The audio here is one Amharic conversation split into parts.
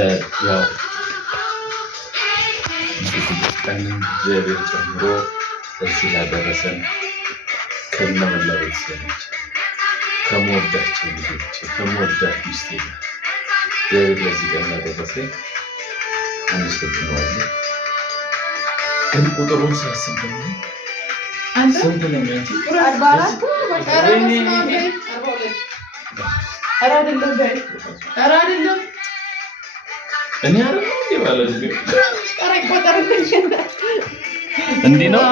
ያው ቀንን እግዚአብሔር ጨምሮ እዚህ ያደረሰን ከነመላው ቤተሰቦች ከምወዳቸው ልጆች ከምወዳት ሚስቴ እግዚአብሔር ለዚህ ቀን ያደረሰኝ አመሰግናለሁ። ግን ቁጥሩን ሳስብ ደግሞ ስንት ነው የሚያንቺ? እኔ እንዲህ ነው።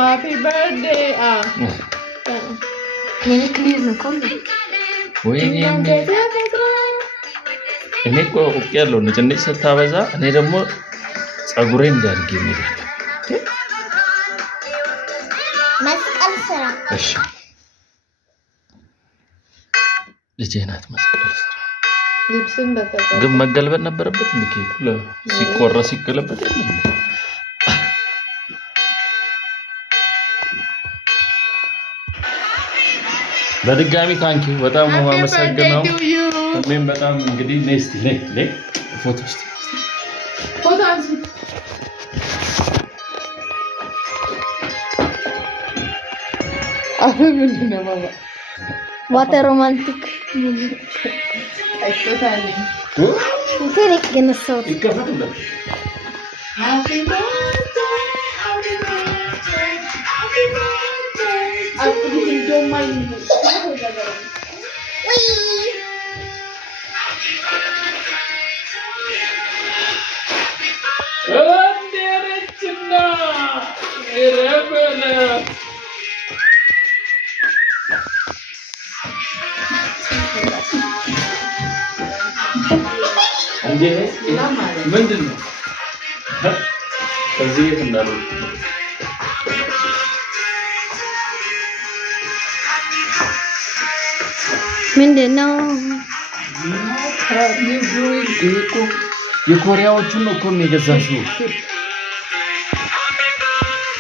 እኔ እኮ ያለው ነጭ ስታበዛ እኔ ደግሞ ፀጉሬን እንዳድርግ የሚላል መስቀል ስራ። እሺ ልጄ ናት መስቀል ስራ። ግን መገልበጥ ነበረበት። ኬኩ ሲቆረስ ሲገለበጥ የለም። በድጋሚ ታንኪዩ በጣም ነው የማመሰግነው። እኔም በጣም እንግዲህ ኔክስት ፎቶ ውስጥ ዋተር ሮማንቲክ ምንድን ነው እዚህ የት እንዳሉ ምንድን ነው? የኮሪያዎቹን ነው እኮ የገዛሽው።